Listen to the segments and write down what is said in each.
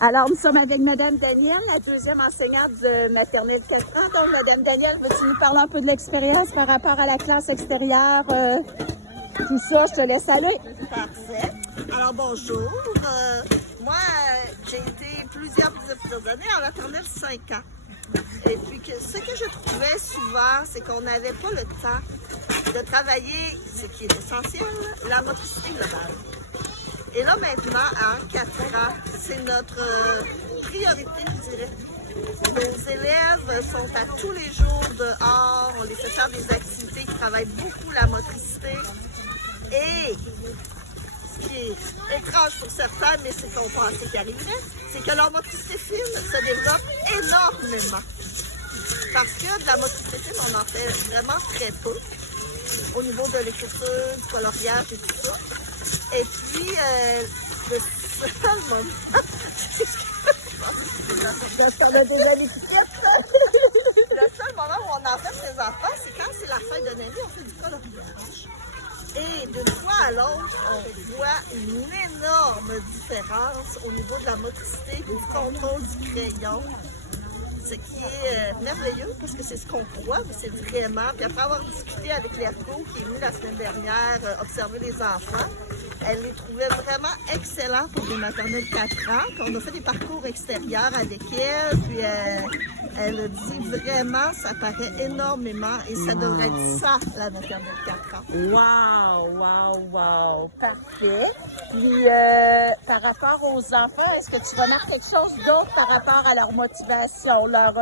Alors, nous sommes avec Mme Danielle, la deuxième enseignante de maternelle 4 ans. Donc, Mme Danielle, veux-tu nous parler un peu de l'expérience par rapport à la classe extérieure? Tout ça, je te laisse aller. Parfait. Alors, bonjour. J'ai été plusieurs années en maternelle 5 ans. Et puis, ce que je trouvais souvent, c'est qu'on n'avait pas le temps de travailler, ce qui est essentiel, la motricité globale. Et là, maintenant, à 4 ans, c'est notre priorité, je dirais. Nos élèves sont à tous les jours dehors, on les fait faire des activités qui travaillent beaucoup la motricité. Et ce qui est étrange pour certains, mais c'est qu'on pensait qu'il arriverait, c'est que leur motricité fine se développe énormément. Parce que de la motricité fine, on en fait vraiment très peu au niveau de l'écriture, du coloriage et tout ça. Et puis, le seul moment... Le seul moment où on en fait ses enfants, c'est quand c'est la fin de l'année, on fait du coloriage. Et d'une fois à l'autre, on voit une énorme différence au niveau de la motricité et du contrôle du crayon. Ce qui est merveilleux parce que c'est ce qu'on croit, mais c'est vraiment. Puis après avoir discuté avec l'ERGO qui est venue la semaine dernière observer les enfants, elle les trouvait vraiment excellents pour des maternelles 4 ans. Puis on a fait des parcours extérieurs avec elle, puis elle a dit vraiment, ça paraît énormément et ça devrait être ça, la maternelle 4 ans. Wow! Parfait. Puis, par rapport aux enfants, est-ce que tu remarques quelque chose d'autre par rapport à leur motivation, leur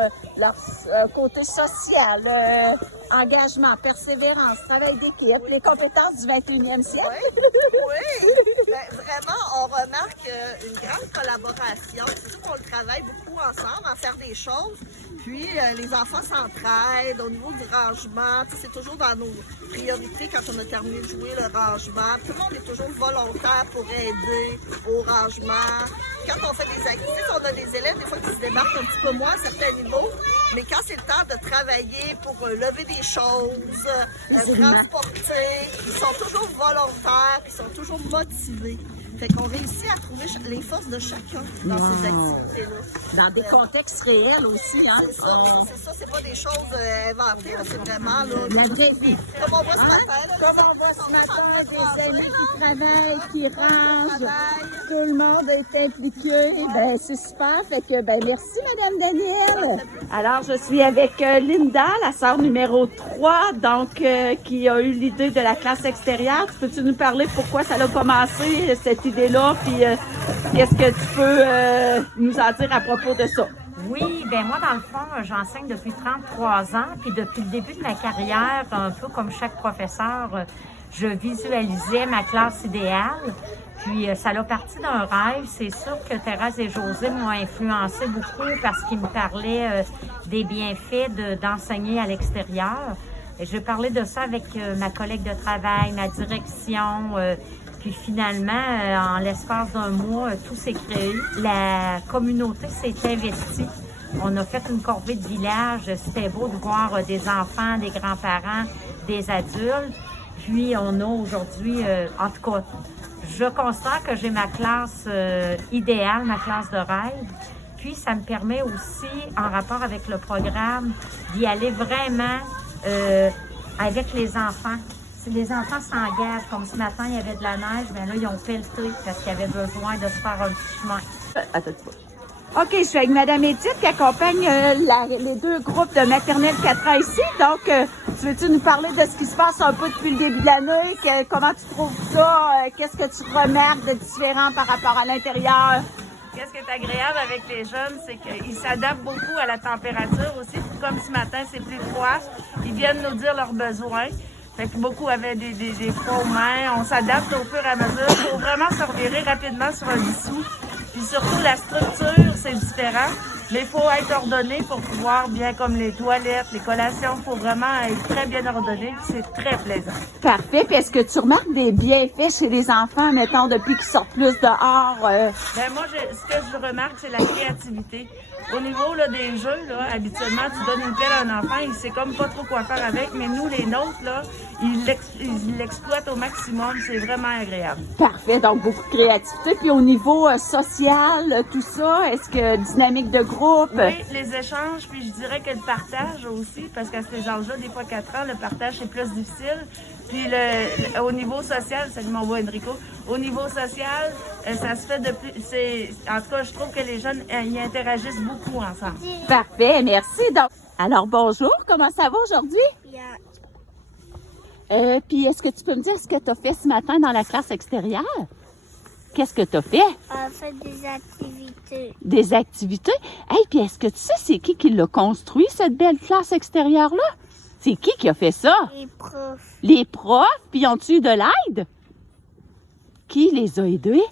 côté social, engagement, persévérance, travail d'équipe, les compétences du 21e siècle? Oui. Ben, vraiment, on remarque une grande collaboration. Surtout qu'on travaille beaucoup ensemble à faire des choses. Puis, les enfants s'entraident au niveau du rangement. C'est toujours dans nos priorités quand on a terminé de jouer le rangement. Tout le monde est toujours volontaire pour aider au rangement. Quand on fait des activités, on a des élèves, des fois, qui se démarquent un petit peu moins à certains niveaux. Mais quand c'est le temps de travailler pour lever des choses, transporter, ils sont toujours volontaires, ils sont toujours motivés. Fait qu'on réussit à trouver les forces de chacun dans ces activités-là. Dans des contextes réels aussi, hein? C'est ça, c'est pas des choses inventées, là, c'est vraiment là. Comme on voit ce matin, des aînés qui travaillent, qui rangent, tout le monde est impliqué. Ben, c'est super. Fait que, ben, merci, Madame Danielle. Alors, je suis avec Linda, la sœur numéro 3, donc, qui a eu l'idée de la classe extérieure. Peux-tu nous parler pourquoi ça a commencé, cette idée-là, puis qu'est-ce que tu peux nous en dire à propos de ça? Oui, ben moi, dans le fond, j'enseigne depuis 33 ans, puis depuis le début de ma carrière, un peu comme chaque professeur, je visualisais ma classe idéale. Puis ça a parti d'un rêve. C'est sûr que Thérèse et José m'ont influencé beaucoup parce qu'ils me parlaient des bienfaits d'enseigner à l'extérieur. Et je parlais de ça avec ma collègue de travail, ma direction. Puis finalement, en l'espace d'un mois, tout s'est créé. La communauté s'est investie. On a fait une corvée de village. C'était beau de voir des enfants, des grands-parents, des adultes. Puis on a aujourd'hui, en tout cas, je considère que j'ai ma classe idéale, ma classe de rêve. Puis ça me permet aussi, en rapport avec le programme, d'y aller vraiment avec les enfants. Si les enfants s'engagent, comme ce matin, il y avait de la neige, bien là, ils ont pelleté parce qu'ils avaient besoin de se faire un petit chemin. Attends. OK, je suis avec Mme Édith qui accompagne les deux groupes de maternelle 4 ans ici. Donc, tu veux-tu nous parler de ce qui se passe un peu depuis le début de l'année? Comment tu trouves ça? Qu'est-ce que tu remarques de différent par rapport à l'intérieur? Qu'est-ce qui est agréable avec les jeunes, c'est qu'ils s'adaptent beaucoup à la température aussi. Comme ce matin, c'est plus froid. Ils viennent nous dire leurs besoins. Fait que beaucoup avaient des froids aux mains. On s'adapte au fur et à mesure. Il faut vraiment se revirer rapidement sur un dissous. Puis surtout, la structure, c'est différent. Mais il faut être ordonné pour pouvoir, bien comme les toilettes, les collations, il faut vraiment être très bien ordonné. C'est très plaisant. Parfait. Puis est-ce que tu remarques des bienfaits chez les enfants, mettons, depuis qu'ils sortent plus dehors? Ben moi, ce que je remarque, c'est la créativité. Au niveau là, des jeux, là, habituellement, tu donnes une pelle à un enfant, il sait comme pas trop quoi faire avec, mais nous, les nôtres, là, ils l'exploitent au maximum. C'est vraiment agréable. Parfait. Donc, beaucoup de créativité. Puis au niveau social, tout ça, est-ce que dynamique de groupe? Oui, les échanges, puis je dirais que le partage aussi, parce qu'à ces âges-là, des fois 4 ans, le partage, c'est plus difficile. Puis au niveau social, salut mon beau Enrico, au niveau social, ça se fait de plus. En tout cas, je trouve que les jeunes y interagissent beaucoup ensemble. Parfait, merci. Donc, alors bonjour, comment ça va aujourd'hui? Bien. Puis est-ce que tu peux me dire ce que tu as fait ce matin dans la classe extérieure? Qu'est-ce que tu as fait? On fait des activités. Des activités? Hey, puis est-ce que tu sais c'est qui l'a construit, cette belle classe extérieure-là? C'est qui a fait ça? Les profs. Les profs? Puis ont-tu eu de l'aide? Qui les a aidés?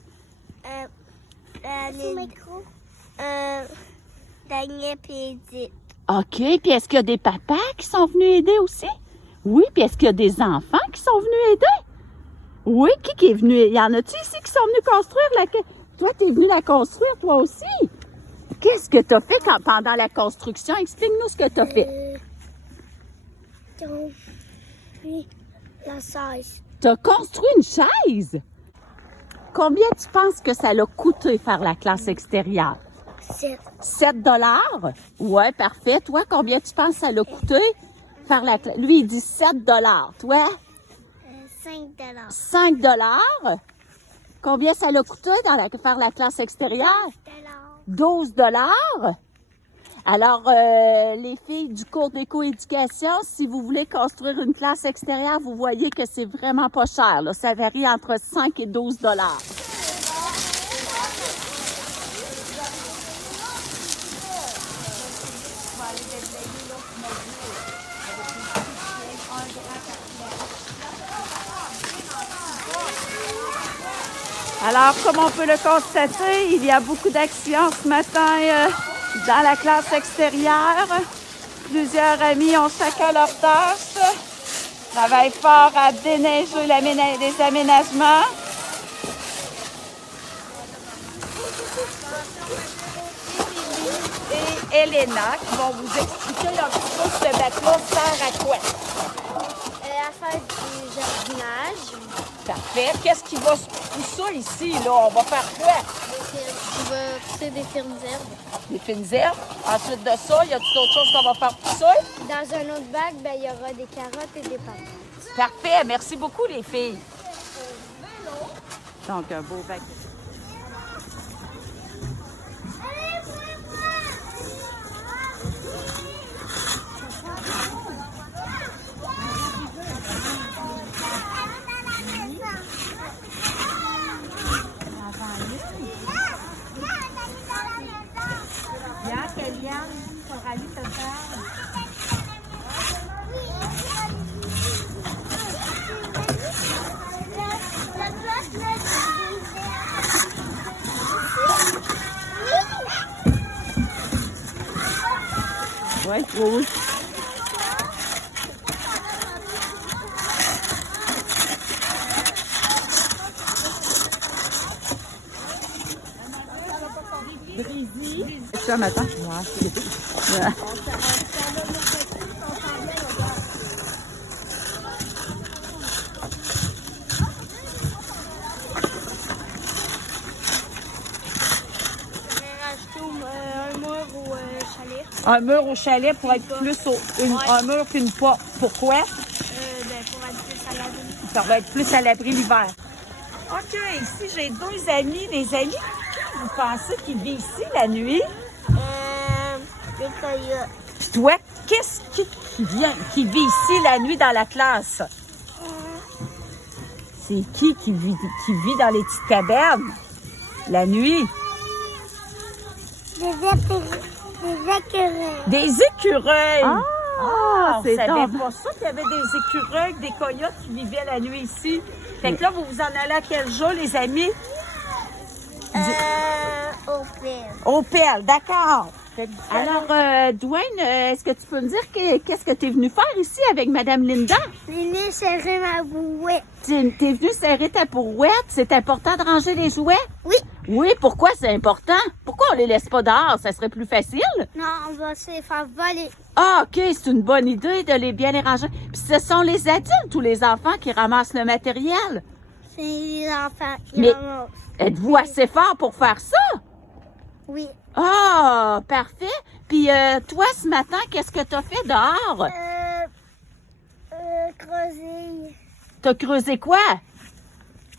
Daniel et Edith. OK. Puis est-ce qu'il y a des papas qui sont venus aider aussi? Oui. Puis est-ce qu'il y a des enfants qui sont venus aider? Oui. Qui est venu? Y en a-tu ici qui sont venus construire la... Toi, t'es venu la construire, toi aussi? Qu'est-ce que t'as fait pendant la construction? Explique-nous ce que t'as fait. Puis la chaise. T'as construit une chaise? Combien tu penses que ça l'a coûté faire la classe extérieure? 7 $? Ouais, parfait. Toi, combien tu penses que ça l'a coûté faire la classe? Lui, il dit 7 $. Toi? 5 5 $? Combien ça l'a coûté faire la classe extérieure? 12 $? Alors, les filles du cours d'éco-éducation, si vous voulez construire une classe extérieure, vous voyez que c'est vraiment pas cher. Là. Ça varie entre 5 et 12 $. Alors, comme on peut le constater, il y a beaucoup d'actions ce matin dans la classe extérieure. Plusieurs amis ont chacun leur tâche. Travaillent fort à déneiger les aménagements. Et Elena qui vont vous expliquer un petit peu ce bateau sert à quoi. À faire du jardinage. Parfait. Qu'est-ce qui va se pousser ici, là? On va faire quoi? On va pousser des fines herbes. Des fines herbes. Ensuite de ça, y a d'autres choses qu'on va faire pousser? Dans un autre bac, il y aura des carottes et des patates. Parfait. Merci beaucoup, les filles. Donc, un beau bac. Ouais, trop. Ça matin? Ouais. Un mur au chalet pour être plus un mur qu'une porte. Pourquoi? Pour être plus à l'abri. Ça va être plus à l'abri l'hiver. OK, ici j'ai deux amis. Les amis, qui vous pensez qui vivent ici la nuit? Des coyotes. Puis toi, qu'est-ce qui vit ici la nuit dans la classe? C'est qui vit dans les petites cabanes la nuit? Des écureuils. Des écureuils! C'est vous savez top. pas ça qu'il y avait des écureuils, des coyotes qui vivaient la nuit ici? Fait que là, vous vous en allez à quel jour, les amis? Au père. Au Pelle, d'accord. Alors, Dwayne, est-ce que tu peux me dire qu'est-ce que tu es venu faire ici avec Madame Linda? Venez serrer ma bouée. T'es venu serrer ta brouette? C'est important de ranger les jouets? Oui. Oui, pourquoi c'est important? Pourquoi on les laisse pas dehors? Ça serait plus facile? Non, on va se les faire voler. Ah, OK, c'est une bonne idée de bien les ranger. Puis ce sont les adultes ou les enfants qui ramassent le matériel? C'est les enfants qui Mais- ramassent. Êtes-vous assez fort pour faire ça? Oui. Ah, parfait. Puis toi, ce matin, qu'est-ce que t'as fait dehors? Creuser T'as creusé quoi?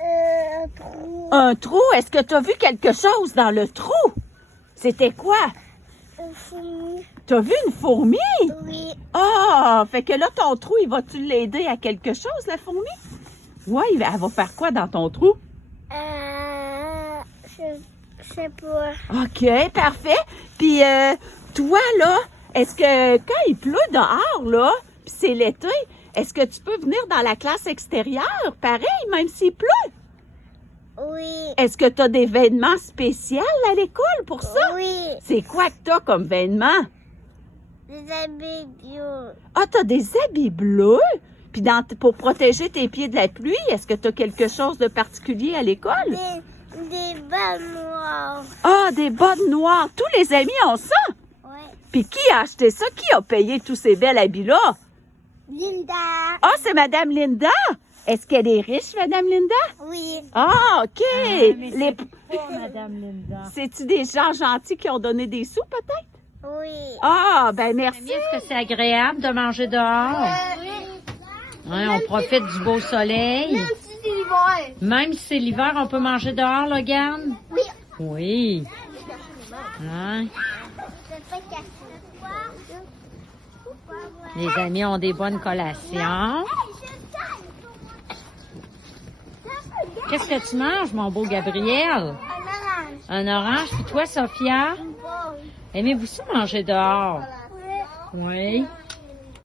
un trou. Un trou? Est-ce que t'as vu quelque chose dans le trou? C'était quoi? Un fourmi. T'as vu une fourmi? Oui. Ah, fait que là, ton trou, il va-tu l'aider à quelque chose, la fourmi? Ouais, elle va faire quoi dans ton trou? Je sais pas. OK, parfait. Puis toi, là, est-ce que quand il pleut dehors, là, puis c'est l'été, est-ce que tu peux venir dans la classe extérieure, pareil, même s'il pleut? Oui. Est-ce que tu as des vêtements spéciaux à l'école pour ça? Oui. C'est quoi que t'as comme vêtements? Des habits bio. Ah, t'as des habits bleus? Puis pour protéger tes pieds de la pluie, est-ce que tu as quelque chose de particulier à l'école? Des balles noires. Ah, des bottes noires. Tous les amis ont ça? Ouais. Puis qui a acheté ça? Qui a payé tous ces belles habits-là? Linda. Ah, c'est Madame Linda. Est-ce qu'elle est riche, Madame Linda? Oui. Ah, OK. Mais c'est pas Madame Linda. C'est-tu des gens gentils qui ont donné des sous, peut-être? Oui. Ah, ben merci. Mamie, est-ce que c'est agréable de manger dehors? Ouais, on profite du beau soleil. C'est l'hiver. Même si c'est l'hiver, on peut manger dehors, Logan? Oui. Oui. Ouais. Les amis ont des bonnes collations. Qu'est-ce que tu manges, mon beau Gabriel? Un orange. Un orange. Puis toi, Sophia? Une pomme. Aimez-vous ça manger dehors? Oui. Oui.